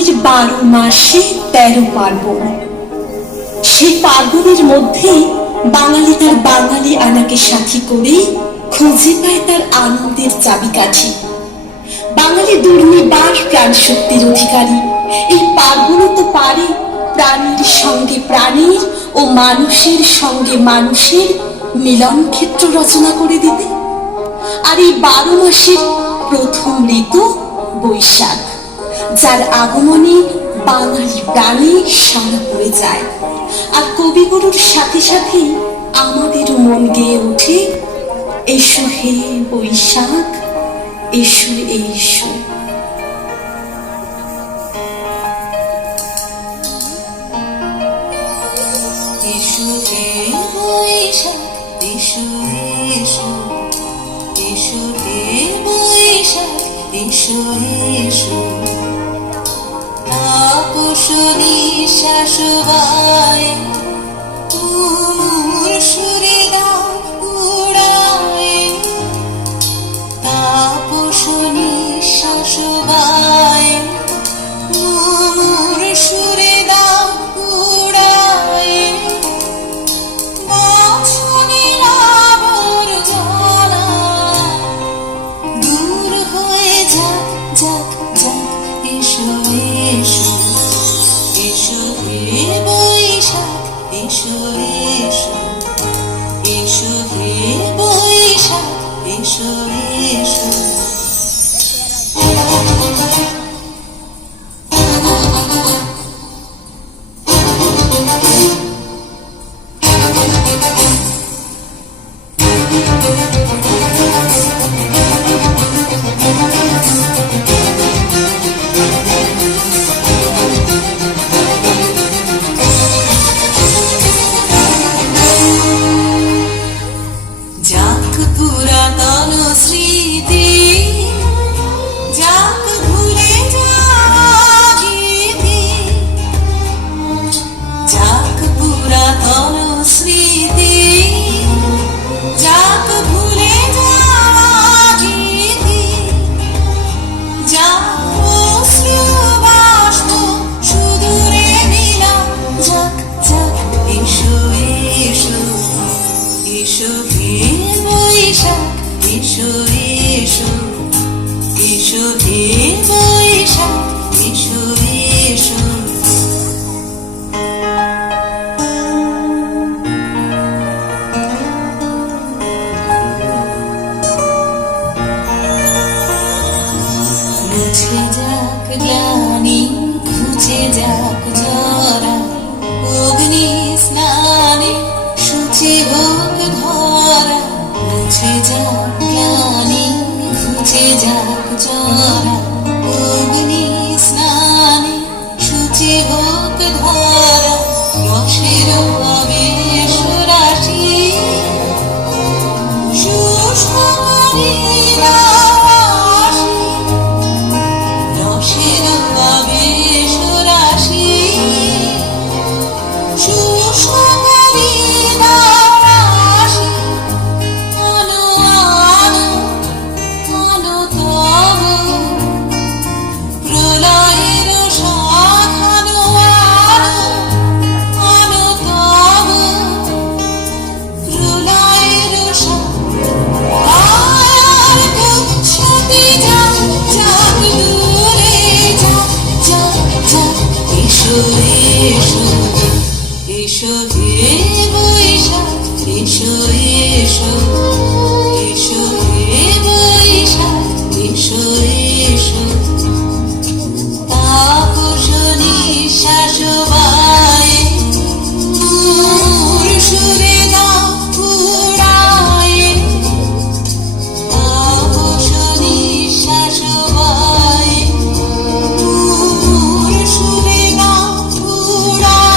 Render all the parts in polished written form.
বাঙালির 12 মাসে 13 পার্বণ। সেই পার্বণের মধ্যেই বাঙালি তার বাঙালি আনাকে সাথী করে খুঁজে পায় তার আনন্দের চাবিকাঠি। বাঙালি দুর্নিবার প্রাণ শক্তির অধিকারী। এই পার্বণও তো পারে প্রাণীর সঙ্গে প্রাণীর ও মানুষের সঙ্গে মানুষের মিলন ক্ষেত্র রচনা করে দিতে। আর এই 12 মাসের প্রথম ঋতু বৈশাখ, যার আগমনে বাঙালি প্রাণে সাড়া পড়ে যায়। আর কবিগুরুর সাথে সাথেই আমাদেরও মন গেয়ে ওঠে, এসো হে বৈশাখ, এসো এসো। এসো হে বৈশাখ, এসো এসো, এসো হে বৈশাখ, এসো এসো। তাপস নিঃশ্বাস বায়ে তুমুর সুরে দাও উড়ায়ে। তাপস নিঃশ্বাস বায়ে তুমুর সুরে দাও উড়ায়ে। বছরের আবর্জনা দূর হয়ে যাক যাক যাক। এসো এসো, এসো হে বৈশাখ, এসো এসো, এসো হে বৈশাখ, এসো এসো। যাক পুরাতন স্মৃতি, যাক ভুলে যাওয়া গীতি। যাক পুরাতন স্মৃতি, যাক ভুলে যাওয়া গীতি। যাক অশ্রু বাষ্প সুদূরে বিলাপ, যাক যাক। এসো এসো, এসো হে বৈশাখ, এসো এসো, এসো হে বৈশাখ, এসো এসো। মুছে যাক গ্লানি, ঘুচে যাক জরা। অগ্নি স্নানে সূচি হোক ধরা। মুছে যাক গ্লানি, ঘুচে যাক জরা। অগ্নি স্নানে সূচি হোক ধরা। রসের আবেশ রাশি শুষ্ক হরিদাসী। রসের আবেশ রাশি শুষ্ক হরিদাসী। আনো আনো আনো তব প্রলয়ের শাখ। আনো আনো আনো তব প্রলয়ের শাখ। কায়ার গুচ্ছতে যাক যাক দূরে, যাক যাক যাক। এসো এসো, এসো হে বৈশাখ, এসো এসো, এসো হে বৈশাখ, এসো এসো। তাপস নিঃশ্বাস বায়ে তুমুর সুরে দাও উড়ায়ে। তাপস নিঃশ্বাস বায়ে তুমুর সুরে দাও উড়ায়ে।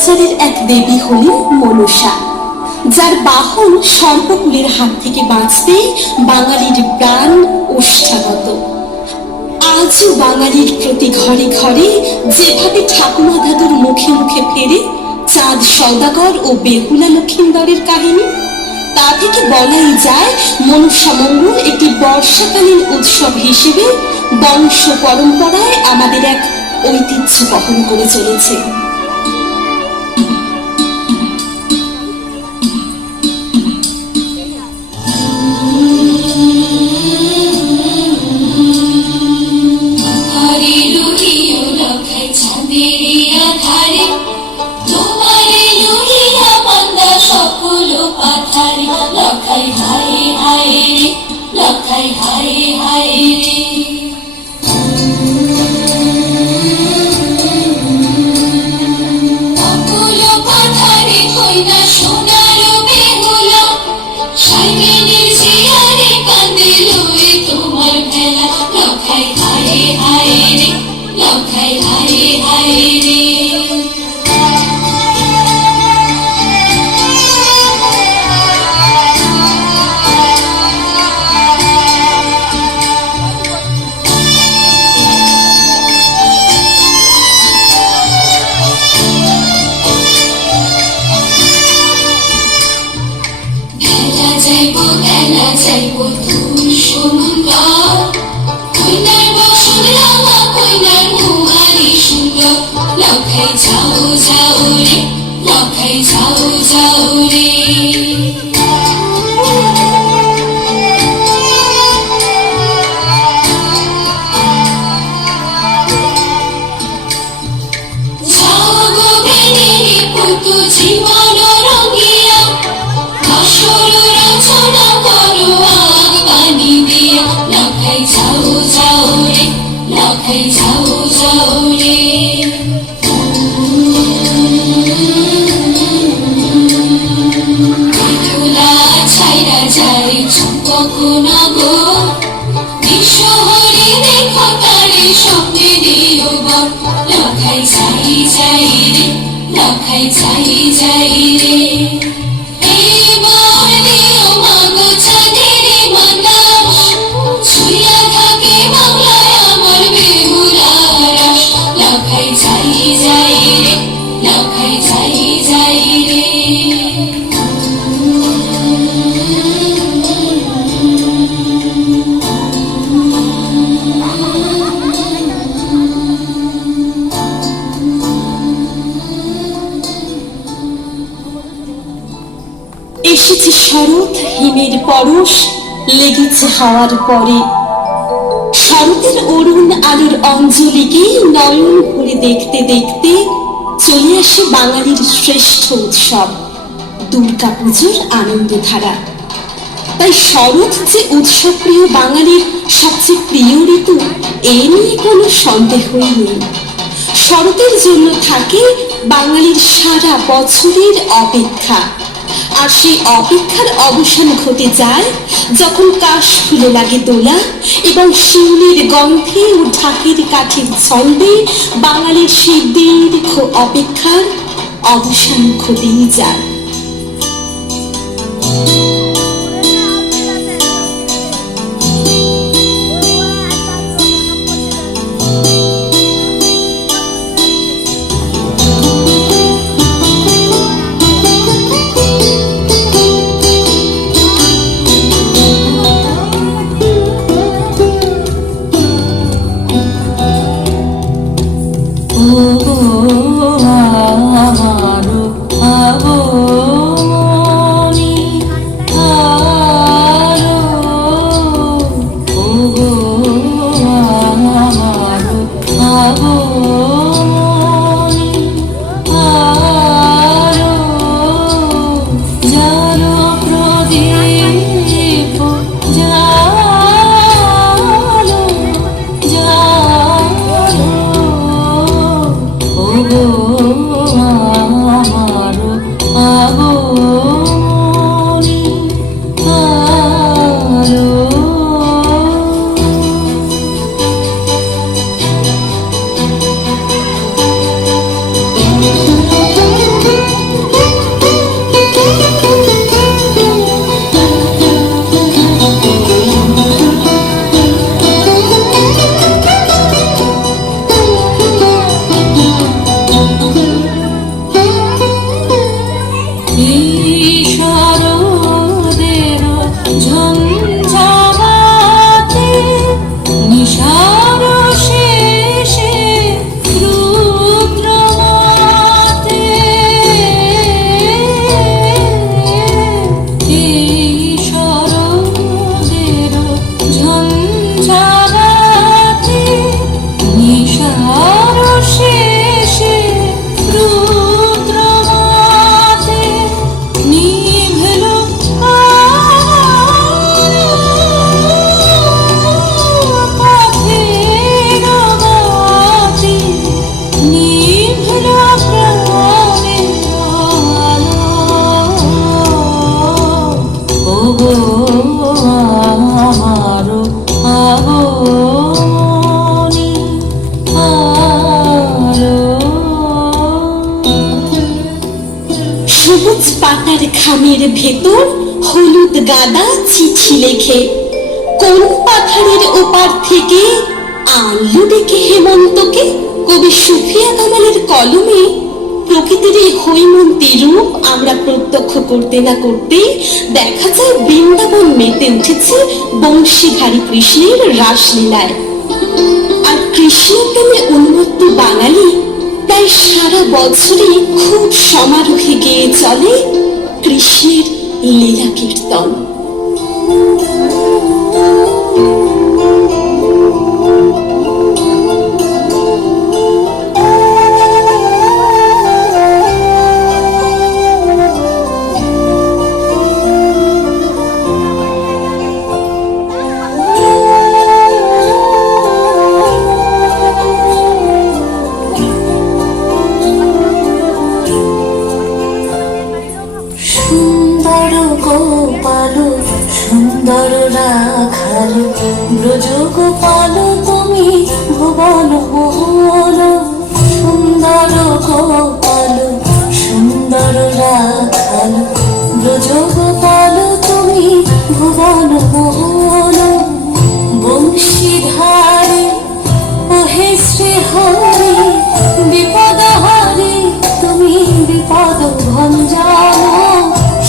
অত্যাচারের এক দেবী হলেন মনসা, যার বাহন সর্পকুলের হাত থেকে বাঁচতে বাঙালির প্রাণ ওষ্ঠাগত। আজও বাঙালির প্রতি ঘরে ঘরে যেভাবে ঠাকুমা দাদুর মুখে মুখে ফেরে চাঁদ সওদাগর ও বেহুলা লক্ষিন্দরের কাহিনী, তা থেকে বলাই যায় মনসা মঙ্গল একটি বর্ষাকালীন উৎসব হিসেবে বংশ পরম্পরায় আমাদের এক ঐতিহ্য বহন করে চলেছে। এসেছে শরৎ, হিমের পরশ লেগেছে হাওয়ার পরে। শরতের অরুণ আলোর অঞ্জলিকে নয়ন ভরে দেখতে দেখতে চলে আসে বাঙালির শ্রেষ্ঠ উৎসব দুর্গা পুজোর আনন্দধারা। তাই শরৎ যে উৎসব প্রিয় বাঙালির সবচেয়ে প্রিয় ঋতু, এ নিয়ে কোনো সন্দেহই নেই। শরতের জন্য থাকে বাঙালির সারা বছরের অপেক্ষা, আর সেই অপেক্ষার অবসান ঘটে যায় যখন কাশ ফুলে লাগে দোলা এবং শিউলির গন্ধে ও ঢাকের কাঠের ছন্দে বাঙালির সেই দীর্ঘ অপেক্ষার অবসান ঘটেই যায়। আমার শরদের ঝঞ্ঝাবাতে নিশার শেষে রুদ্রমাতে শরদের ঝঞ্ঝাবাতে নিশার শেষে রুদ্রমাতে নিভল পথের বাতি, নিভল প্রাণের আলো। ওগো আমারো আগনি আলো। সবুজ পাতার খামের ভেতর হলুদ গাদা চিঠি লেখে, কোন পাথারের ওপার থেকে আনলো ডেকে হেমন্তকে। কবি সুফিয়া কামালের কলমে প্রকৃতির এই হৈমন্তী রূপ আমরা প্রত্যক্ষ করতে না করতেই দেখা যায় বৃন্দাবন মেতে উঠেছে বংশীধারী কৃষ্ণের রাসলীলায়। আর কৃষ্ণ প্রেমে উন্মত্ত বাঙালি তাই সারা বছরই খুব সমারোহে গেয়ে চলে কৃষ্ণের লীলা কীর্তন। সুন্দর গোপাল সুন্দর রাখাল, ব্রজ গোপাল তুমি ভুবন মোহন। সুন্দর গোপাল সুন্দর রাখাল, ব্রজ গোপাল তুমি ভুবন মোহন। বংশীধারে ওহে শ্রী হরি, বিপদ হারি তুমি বিপদ ভঞ্জন।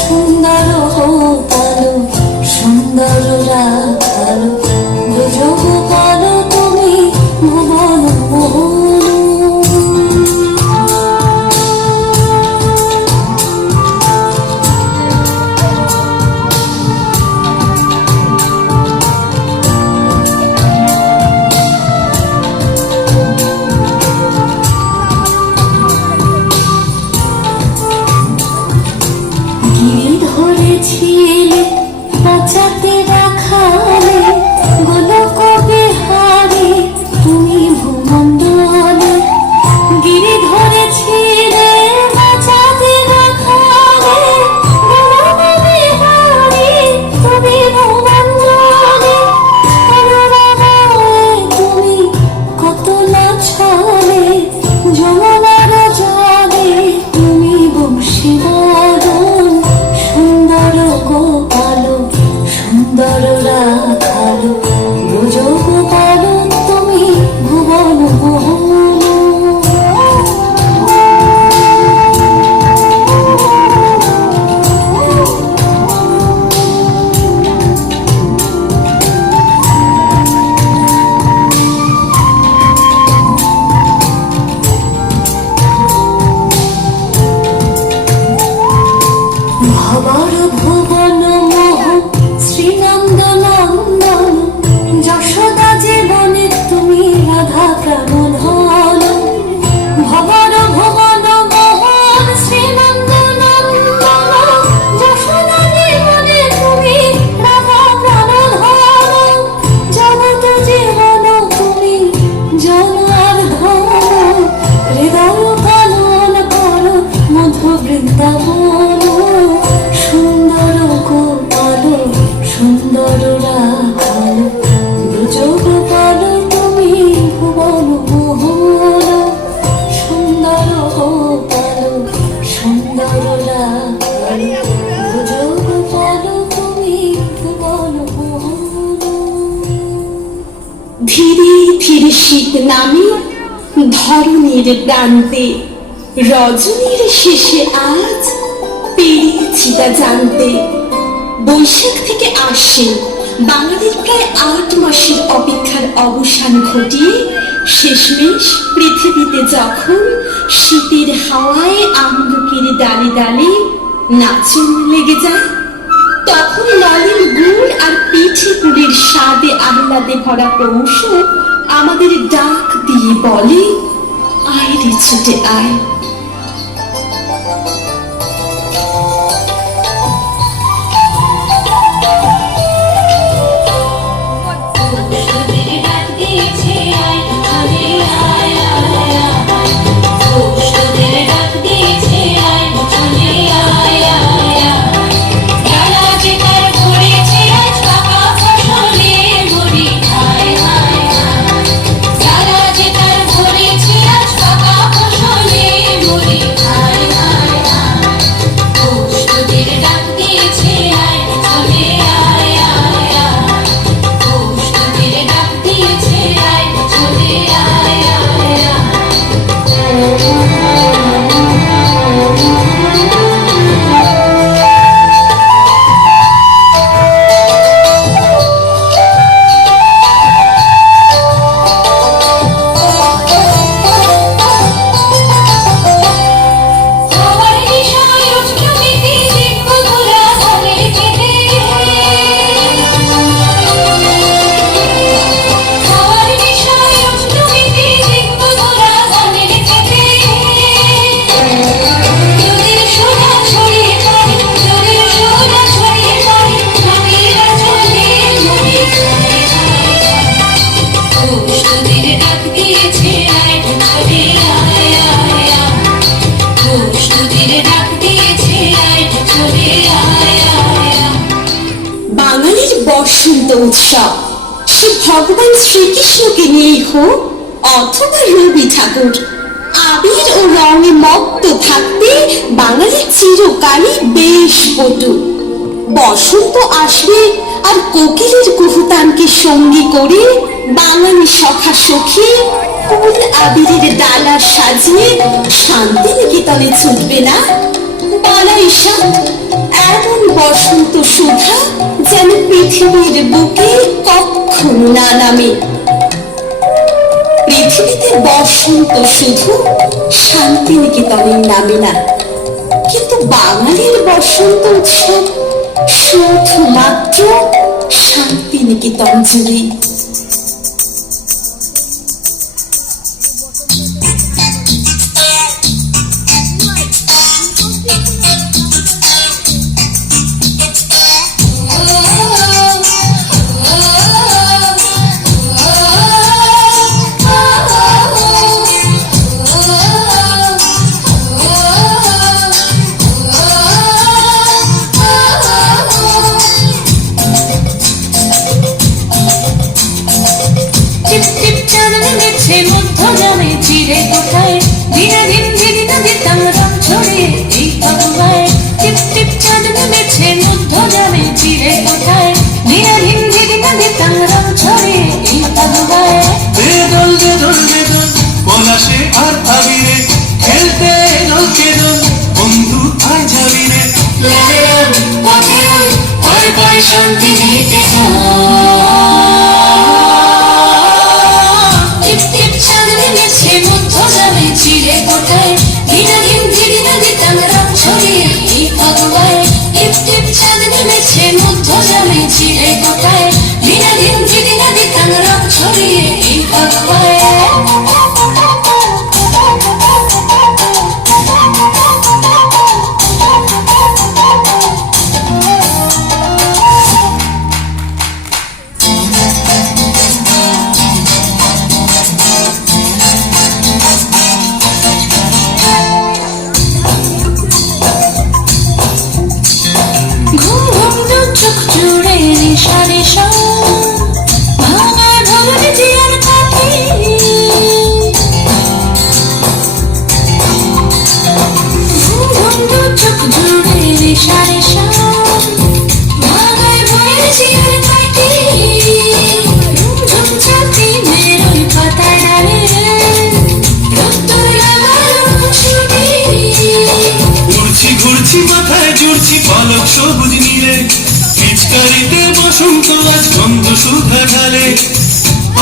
সুন্দর গোপাল সুন্দর রাখাল, ব্রজ গোপাল তুমি ভুবন মোহন। গিরি ধরেছিলে বাঁচাতে রাখালে, গোলক বিহারে তুমি ভূমণ্ডলে। গিরি ধরেছিলে বাঁচাতে রাখালে, গোলক বিহারে তুমি ভূমণ্ডলে। করুণাময় তুমি কত না ছলে, যমুনার জলে তুমি বংশীবাদন। সুন্দর গোপাল সুন্দর রাখাল, ব্রজ গোপাল তুমি ভুবন মোহন। ভবর ভুবন মোহ শ্রীনন্দ নন্দন, যশোদা জীবনে তুমি রাধা প্রাণধন। ভবর ভুবন মোহন শ্রীনন্দ নন্দন, যশোদা জীবনে তুমি রাধা প্রাণধন। জগত জীবন তুমি জন আর ধন, হৃদয় পালন করো মধু বৃন্দাবন। সুন্দর গোপাল সুন্দর রাখাল, ব্রজ গোপাল তুমি ভুবন মোহন। সুন্দর গোপাল সুন্দর রাখাল, ব্রজ গোপাল তুমি ভুবন মোহন। ধীরে ধীরে শীত নামে ধরণীর প্রান্তে, রজনীর শেষে আজ পেরিয়ে করে। বৈশাখ থেকে আশ্বিন বাঙালির প্রায় 8 মাসের অপেক্ষার অবসান ঘটিয়ে শেষমেশ পৃথিবীতে যখন শীতের হাওয়ায় আমলকির ডালে ডালে নাচন লেগে যায়, তখন নলেন গুড় আর পিঠে পুলির স্বাদে আহ্লাদে ভরা পৌষ আমাদের ডাক দিয়ে বলে, আয় রে ছুটে আয়। বসন্ত উৎসব সে ভগবান শ্রীকৃষ্ণকে নিয়েই হোক অথবা রবি ঠাকুর, আবির ও রঙে মত্ত থাকতে বাঙালি চিরকালই বেশ পটু। বসন্ত আসবে আর কোকিলের কুহুতানকে সঙ্গী করে বাঙালি সখা সখী ফুল আবিরের ডালা সাজিয়ে শান্তিনিকেতনে ছুটবে না? বলা ঈশা, এমন বসন্ত সুধা যেন পৃথিবীর বুকে কখনো না নামে। পৃথিবীতে বসন্ত শুধু শান্তিনিকেতনের নামে না, কিন্তু বাঙালির বসন্ত উৎসব শুধুমাত্র শান্তিনিকেতন জুড়ে। ঘুরছি মাথায় মেলায় জুড়ছি পলক সবুজ নীলে, পিচকারিতে বসন্ত আজ গন্ধ সুধা ঢালে।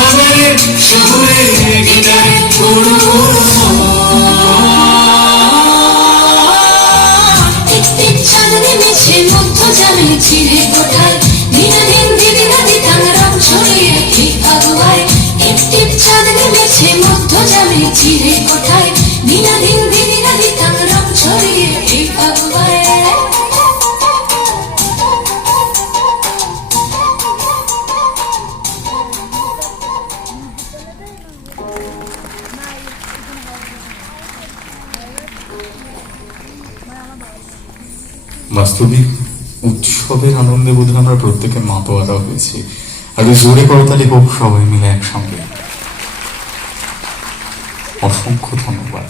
আমারে শহুরে গিটারে উড়ু টিকটিক চাঁদ নেমেছে মধ্য জামে চিরে কোঠায়, দিনাদিন দিদিনাদি তাঙ্গরং ছড়িয়ে এই আগুয়ায়। টিকটিক চাঁদ নেমেছে মধ্য জামে চিরে কোঠায়, দিনাদিন দিদিনাদি তাঙ্গরং ছড়িয়ে এই আগুয়ায়। বাস্তবিক উৎসবের আনন্দে বোধহয় আমরা প্রত্যেকে মাতোয়ারা হয়েছি। আর জোরে করতালি হোক সবাই মিলে একসঙ্গে। অসংখ্য ধন্যবাদ।